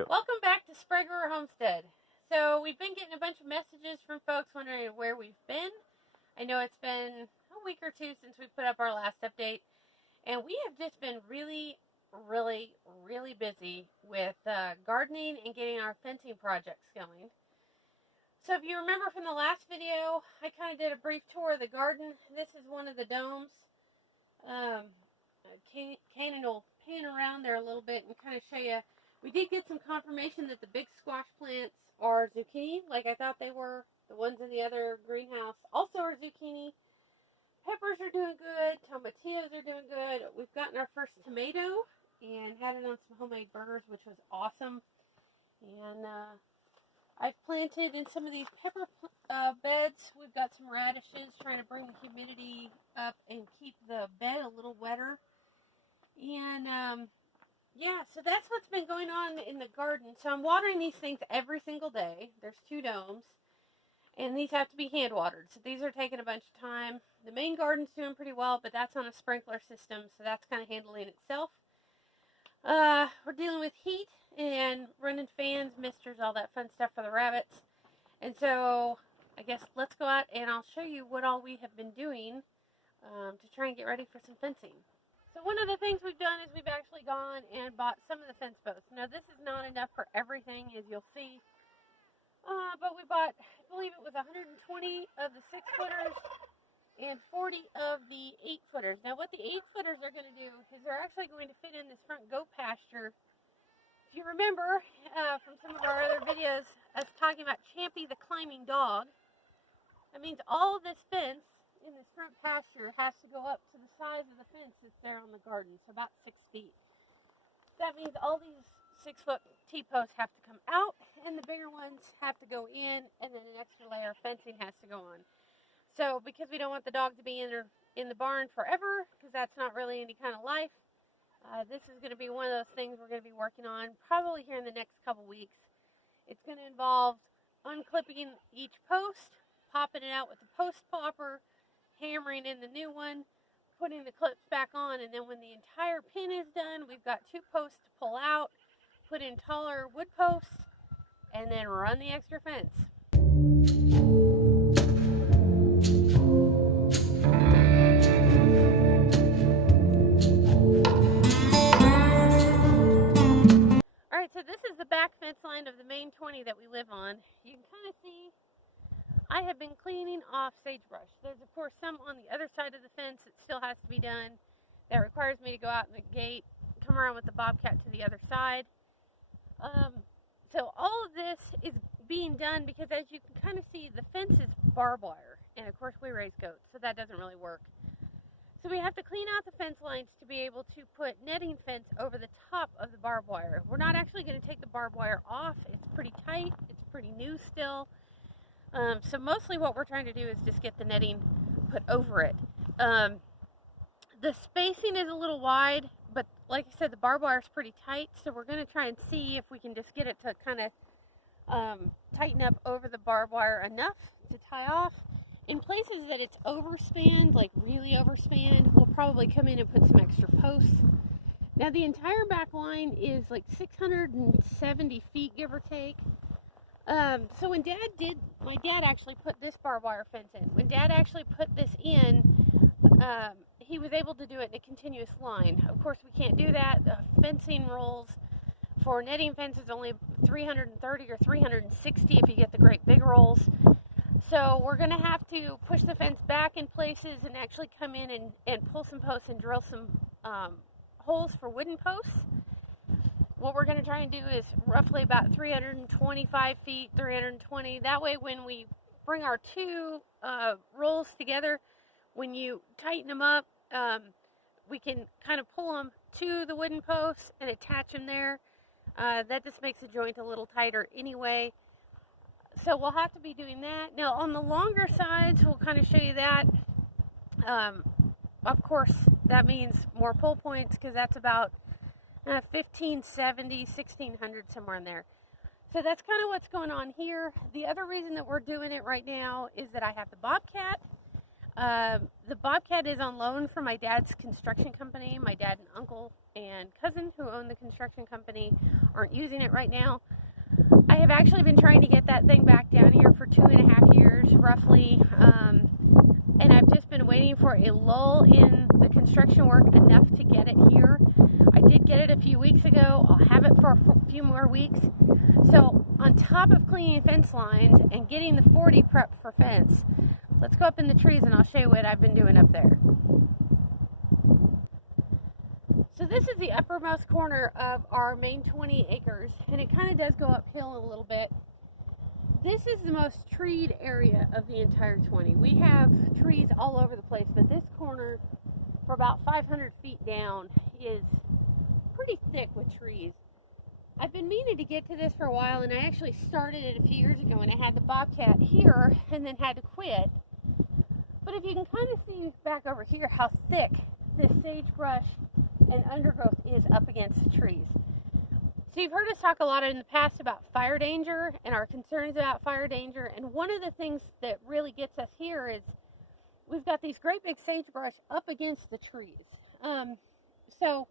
go. Welcome back to Spraguer Homestead. So we've been getting a bunch of messages from folks wondering where we've been. I know it's been a week or two since we put up our last update, and we have just been really busy with gardening and getting our fencing projects going. So if you remember from the last video, I kind of did a brief tour of the garden. This is one of the domes. Kanan will pan around there a little bit and kind of show you. We did get some confirmation that the big squash plants are zucchini, like I thought they were. The ones in the other greenhouse also are zucchini. Peppers are doing good. Tomatillos are doing good. We've gotten our first tomato and had it on some homemade burgers, which was awesome. And I've planted in some of these pepper beds. We've got some radishes, trying to bring the humidity up and keep the bed a little wetter. And yeah, so that's what's been going on in the garden. So I'm watering these things every single day. There's 2 domes, and these have to be hand watered. So these are taking a bunch of time. The main garden's doing pretty well, but that's on a sprinkler system, so that's kind of handling itself. We're dealing with heat and running fans, misters, all that fun stuff for the rabbits. And so I guess let's go out and I'll show you what all we have been doing to try and get ready for some fencing. So one of the things we've done is we've actually gone and bought some of the fence posts. Now this is not enough for everything, as you'll see, but we bought, I believe it was 120 of the 6-footers and 40 of the 8-footers. Now what the 8-footers are going to do is they're actually going to fit in this front goat pasture. If you remember from some of our other videos, us talking about Champy the climbing dog, that means all of this fence in this front pasture has to go up to the size of the fence that's there on the garden, so about 6 feet. That means all these 6-foot T-posts have to come out, and the bigger ones have to go in, and then an extra layer of fencing has to go on. So because we don't want the dog to be in the barn forever, because that's not really any kind of life, this is going to be one of those things we're going to be working on probably here in the next couple weeks. It's going to involve unclipping each post, popping it out with the post popper, hammering in the new one, putting the clips back on, and then when the entire pin is done, we've got 2 posts to pull out, put in taller wood posts, and then run the extra fence. Alright, so this is the back fence line of the main 20 that we live on. You can kind of see I have been cleaning off sagebrush. There's, of course, some on the other side of the fence that still has to be done. That requires me to go out in the gate, come around with the Bobcat to the other side. So all of this is being done because, as you can kind of see, the fence is barbed wire. And, of course, we raise goats, so that doesn't really work. So we have to clean out the fence lines to be able to put netting fence over the top of the barbed wire. We're not actually going to take the barbed wire off. It's pretty tight. It's pretty new still. So mostly what we're trying to do is just get the netting put over it. The spacing is a little wide, but like I said, the barbed wire is pretty tight, so we're going to try and see if we can just get it to kind of tighten up over the barbed wire enough to tie off. In places that it's overspanned, like really overspanned, we'll probably come in and put some extra posts. Now the entire back line is like 670 feet, give or take. So when my dad actually put this barbed wire fence in. When Dad actually put this in, he was able to do it in a continuous line. Of course, we can't do that. The fencing rules for netting fence is only 330 or 360 if you get the great big rolls. So we're going to have to push the fence back in places and actually come in and pull some posts and drill some holes for wooden posts. What we're going to try and do is roughly about 325 feet, 320. That way when we bring our 2 rolls together, when you tighten them up, we can kind of pull them to the wooden posts and attach them there. That just makes the joint a little tighter anyway. So we'll have to be doing that. Now on the longer sides, we'll kind of show you that. Of course, that means more pull points because that's about 1570, 1600, somewhere in there. So that's kind of what's going on here. The other reason that we're doing it right now is that I have the Bobcat. The Bobcat is on loan from my dad's construction company. My dad and uncle and cousin who own the construction company aren't using it right now. I have actually been trying to get that thing back down here for 2.5 years, roughly, and I've just been waiting for a lull in the construction work enough to get it here. I did get it a few weeks ago. I'll have it for a few more weeks. So on top of cleaning fence lines and getting the 40 prepped for fence, let's go up in the trees and I'll show you what I've been doing up there. So this is the uppermost corner of our main 20 acres, and it kind of does go uphill a little bit. This is the most treed area of the entire 20. We have trees all over the place, but this corner, for about 500 feet down, is pretty thick with trees. I've been meaning to get to this for a while, and I actually started it a few years ago, and I had the Bobcat here and then had to quit. But if you can kind of see back over here how thick this sagebrush and undergrowth is up against the trees. So you've heard us talk a lot in the past about fire danger and our concerns about fire danger, and one of the things that really gets us here is we've got these great big sagebrush up against the trees. So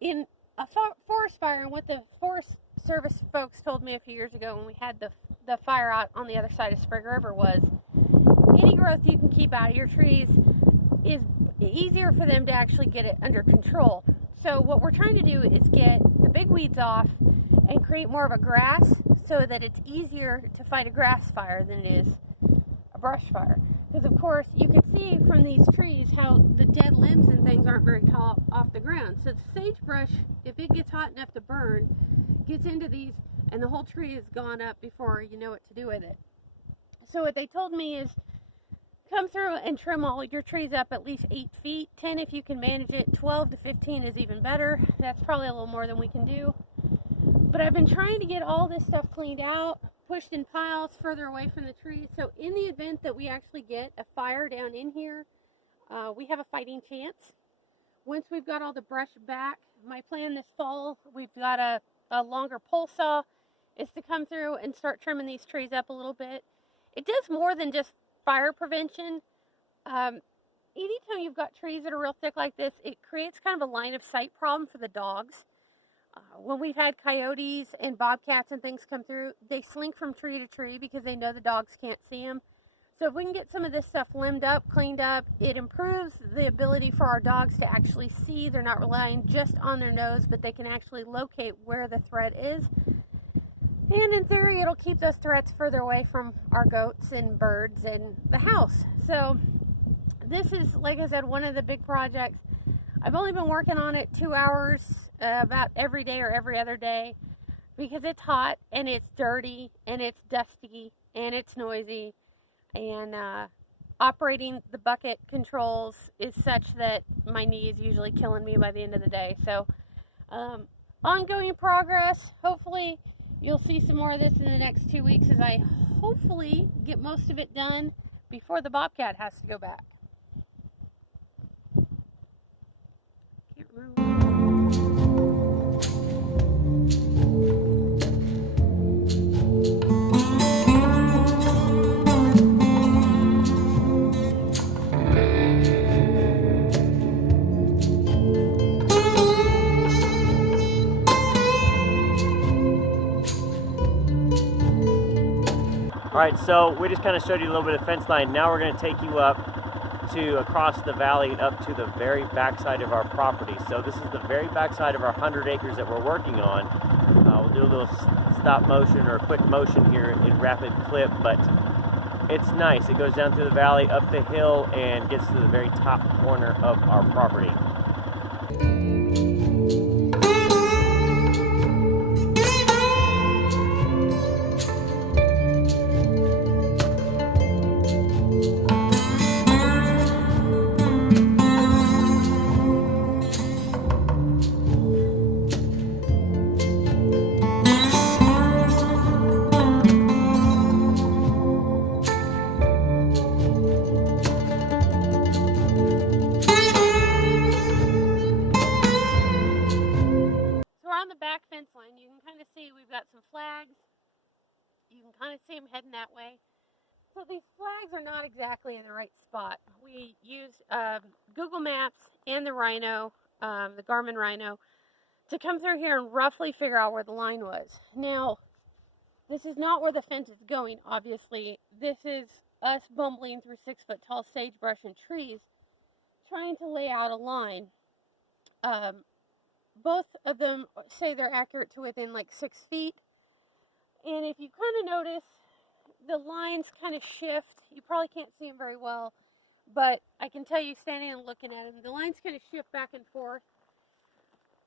in a forest fire, and what the Forest Service folks told me a few years ago when we had the fire out on the other side of Spring River was, any growth you can keep out of your trees is easier for them to actually get it under control. So what we're trying to do is get the big weeds off and create more of a grass so that it's easier to fight a grass fire than it is a brush fire. Because of course you can see from these trees how the dead limbs and things aren't very tall off the ground. So the sagebrush, if it gets hot enough to burn, gets into these and the whole tree is gone up before you know what to do with it. So what they told me is, come through and trim all your trees up at least 8 feet, 10 if you can manage it, 12 to 15 is even better. That's probably a little more than we can do. But I've been trying to get all this stuff cleaned out, pushed in piles further away from the trees. So in the event that we actually get a fire down in here, we have a fighting chance. Once we've got all the brush back, my plan this fall, we've got a longer pole saw, is to come through and start trimming these trees up a little bit. It does more than just fire prevention. Anytime you've got trees that are real thick like this, it creates kind of a line of sight problem for the dogs. When we've had coyotes and bobcats and things come through, they slink from tree to tree because they know the dogs can't see them. So if we can get some of this stuff limbed up, cleaned up, it improves the ability for our dogs to actually see. They're not relying just on their nose, but they can actually locate where the threat is. And in theory, it'll keep those threats further away from our goats and birds and the house. So this is, like I said, one of the big projects. I've only been working on it 2 hours about every day or every other day because it's hot and it's dirty and it's dusty and it's noisy. And operating the bucket controls is such that my knee is usually killing me by the end of the day. So ongoing progress. Hopefully you'll see some more of this in the next 2 weeks as I hopefully get most of it done before the Bobcat has to go back. Can't remember. Alright, so we just kind of showed you a little bit of fence line. Now we're going to take you up to across the valley and up to the very backside of our property. So this is the very backside of our 100 acres that we're working on. We'll do a little stop motion or a quick motion here in rapid clip, but it's nice. It goes down through the valley, up the hill, and gets to the very top corner of our property. Fence line, you can kind of see we've got some flags. You can kind of see them heading that way. So these flags are not exactly in the right spot. We use Google Maps and the Rhino, the Garmin Rhino, to come through here and roughly figure out where the line was. Now, this is not where the fence is going, obviously. This is us bumbling through 6-foot tall sagebrush and trees, trying to lay out a line. Both of them say they're accurate to within like 6 feet. And if you kind of notice, the lines kind of shift. You probably can't see them very well, but I can tell you standing and looking at them, the lines kind of shift back and forth.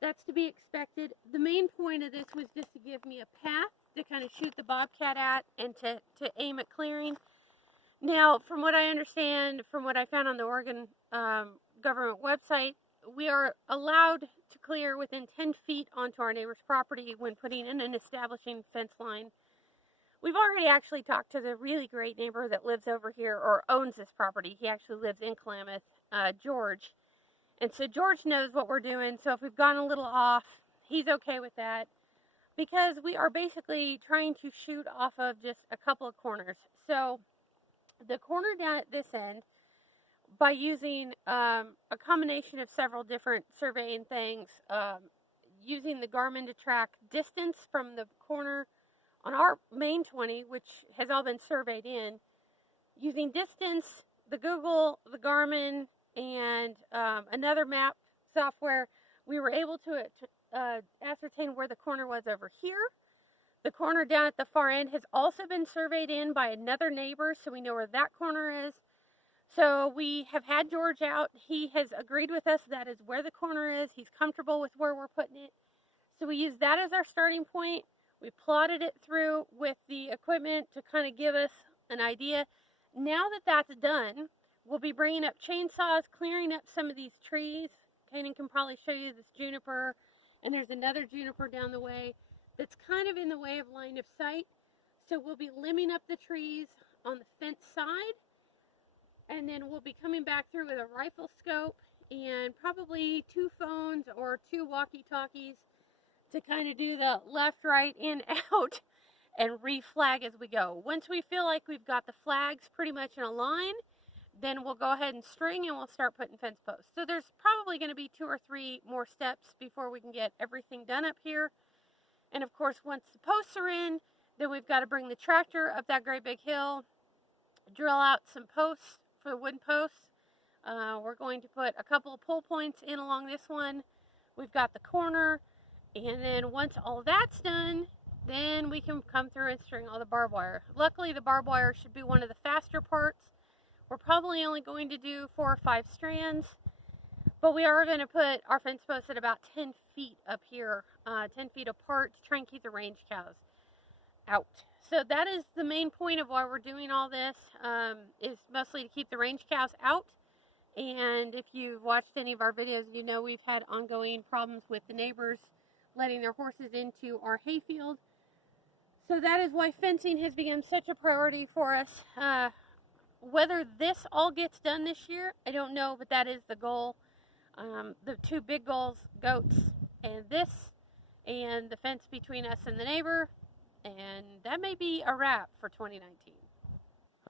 That's to be expected. The main point of this was just to give me a path to kind of shoot the Bobcat at and to aim at clearing. Now, from what I understand, from what I found on the Oregon government website, we are allowed to clear within 10 feet onto our neighbor's property when putting in an establishing fence line. We've already actually talked to the really great neighbor that lives over here or owns this property. He actually lives in Klamath, George. And so George knows what we're doing. So if we've gone a little off, he's okay with that, because we are basically trying to shoot off of just a couple of corners. So the corner down at this end, by using a combination of several different surveying things, using the Garmin to track distance from the corner on our main 20, which has all been surveyed in, using distance, the Google, the Garmin, and another map software, we were able to ascertain where the corner was over here. The corner down at the far end has also been surveyed in by another neighbor, so we know where that corner is. So we have had George out. He has agreed with us that is where the corner is. He's comfortable with where we're putting it. So we used that as our starting point. We plotted it through with the equipment to kind of give us an idea. Now that that's done, we'll be bringing up chainsaws, clearing up some of these trees. Kanan can probably show you this juniper, and there's another juniper down the way that's kind of in the way of line of sight. So we'll be limbing up the trees on the fence side, and then we'll be coming back through with a rifle scope and probably 2 phones or 2 walkie-talkies to kind of do the left, right, in, out, and reflag as we go. Once we feel like we've got the flags pretty much in a line, then we'll go ahead and string and we'll start putting fence posts. So there's probably going to be 2 or 3 more steps before we can get everything done up here. And of course, once the posts are in, then we've got to bring the tractor up that great big hill, drill out some posts for the wooden posts. We're going to put a couple of pull points in along this one. We've got the corner, and then once all that's done, then we can come through and string all the barbed wire. Luckily, the barbed wire should be one of the faster parts. We're probably only going to do 4 or 5 strands, but we are going to put our fence posts at about 10 feet up here, 10 feet apart, to try and keep the range cows out. So that is the main point of why we're doing all this, is mostly to keep the range cows out. And if you've watched any of our videos, you know we've had ongoing problems with the neighbors letting their horses into our hayfield. So that is why fencing has become such a priority for us. Whether this all gets done this year, I don't know, but that is the goal. The 2 big goals, goats and this, and the fence between us and the neighbor, and that may be a wrap for 2019.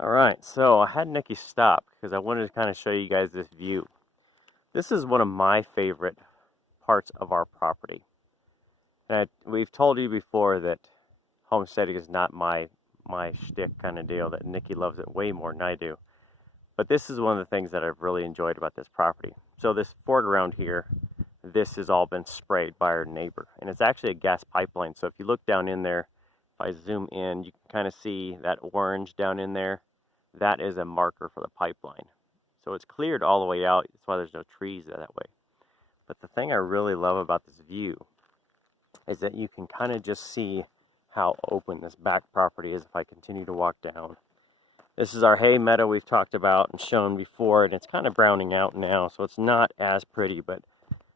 All right, so I had Nikki stop because I wanted to kind of show you guys this view. This is one of my favorite parts of our property. And we've told you before that homesteading is not my shtick kind of deal, that Nikki loves it way more than I do. But this is one of the things that I've really enjoyed about this property. So this foreground here, this has all been sprayed by our neighbor. And it's actually a gas pipeline. So if you look down in there, if I zoom in, you can kind of see that orange down in there. That is a marker for the pipeline. So it's cleared all the way out. That's why there's no trees that way. But the thing I really love about this view is that you can kind of just see how open this back property is if I continue to walk down. This is our hay meadow we've talked about and shown before, and it's kind of browning out now, so it's not as pretty. But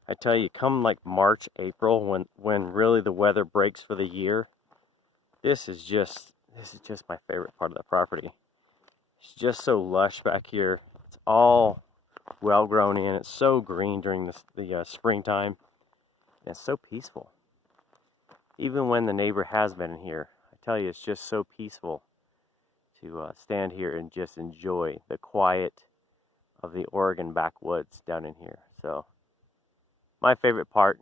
I tell you, come like March, April, when really the weather breaks for the year, this is just my favorite part of the property. It's just so lush back here. It's all well grown in. It's so green during the springtime. And it's so peaceful. Even when the neighbor has been in here, I tell you, it's just so peaceful to stand here and just enjoy the quiet of the Oregon backwoods down in here. So my favorite part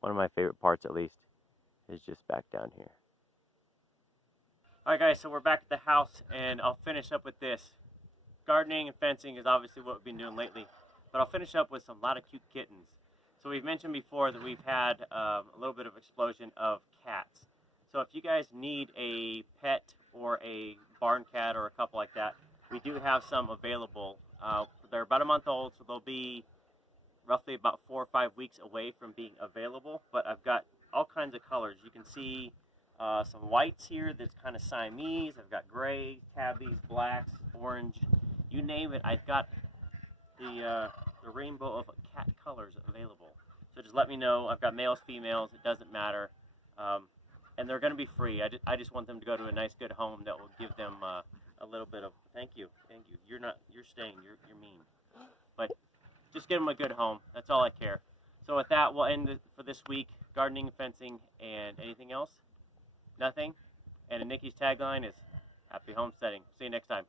One of my favorite parts, at least, is just back down here. Alright guys, so we're back at the house, and I'll finish up with this. Gardening and fencing is obviously what we've been doing lately, but I'll finish up with a lot of cute kittens. So we've mentioned before that we've had a little bit of explosion of cats. So if you guys need a pet or a barn cat or a couple like that, we do have some available. They're about a month old, so they'll be roughly about 4 or 5 weeks away from being available, but I've got all kinds of colors. You can see some whites here that's kind of Siamese. I've got gray, tabbies, blacks, orange, you name it. I've got the rainbow of cat colors available. So just let me know. I've got males, females, it doesn't matter. And they're going to be free. I just want them to go to a nice, good home that will give them a little bit of, thank you. You're staying, you're mean. But just give them a good home. That's all I care. So with that, we'll end for this week. Gardening, fencing, and anything else? Nothing? And Nikki's tagline is, happy homesteading. See you next time.